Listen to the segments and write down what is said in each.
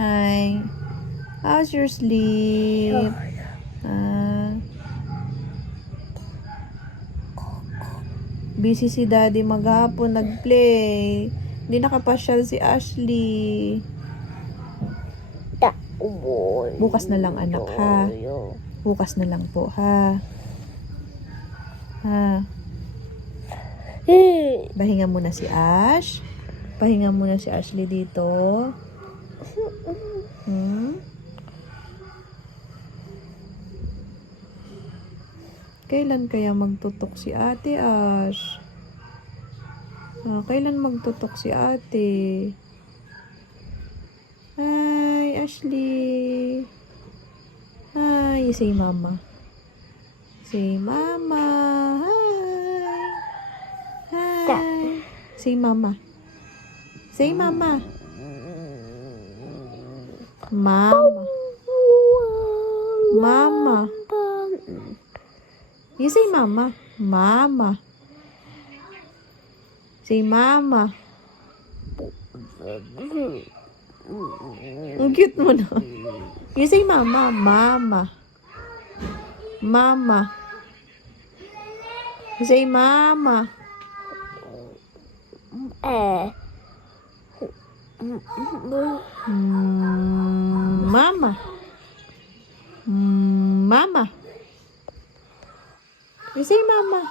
Hi. How's your sleep? Busy si Daddy maghapon, nag-play. Hindi nakapasyal si Ashley. Bukas na lang, anak, ha? Bukas na lang po, ha? Ha? Pahinga muna si Ash. Pahinga muna si Ashley dito. Kailan kaya magtutok si Ate Ash? Kailan magtutok si Ate? Hi, Ashley. Hi, say mama. Say mama. Hi. Hi. Say mama. Say mama. Mama. Mama. You say mama. Mama. Say mama. Ang cute mo na. You say mama. Mama. Mama. You say mama. Mama. Mama. You say mama.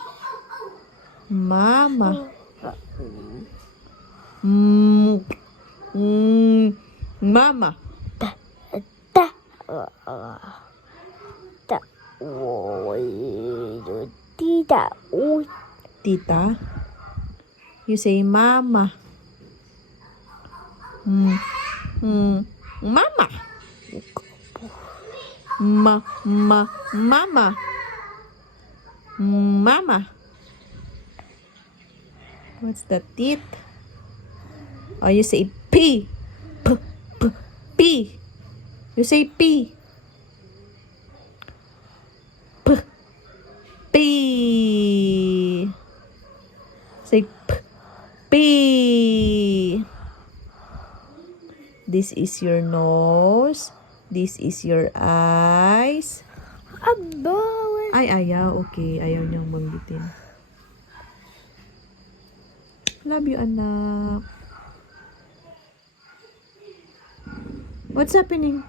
Mama. Mama. Tita. You say mama. Mama. Mama. Mama. What's the teeth? Oh, you say P. P. You say P. P. Say P. This is your nose. This is your eyes. Ay, ayaw. Okay, ayaw niyang banggitin. Love you, anak. What's happening?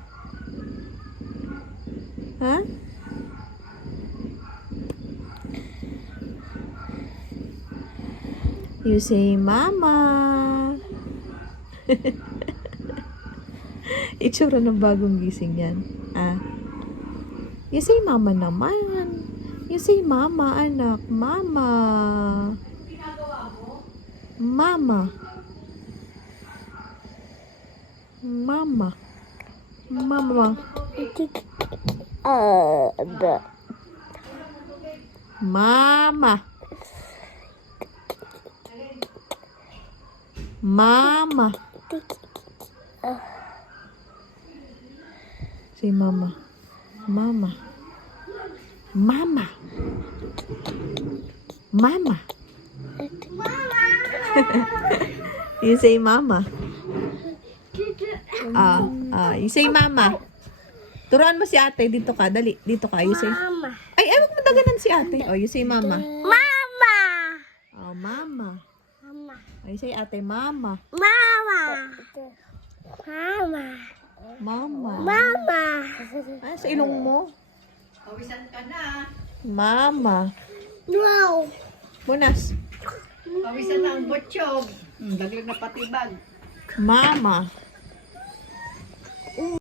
Huh? You say mama. Itsura ng bagong gising yan. You say mama naman. You say mama, anak. Mama. Mama. Mama. Mama. Mama. Mama. Say mama. Mama. Mama. Mama. You say mama. You say mama. Turuan mo si ate. Dito ka. Dali. Dito ka. You say mama. Ay, wag mo daganan si ate. Oh, you say mama. Mama. Oh, mama. Mama. You say ate, mama. Mama. Mama. Mama. Mama. Sa ilong mo. Pawisan ka na. Mama. No. Bunas. Pawisan na ang botsyog. Daglag na patibag. Mama.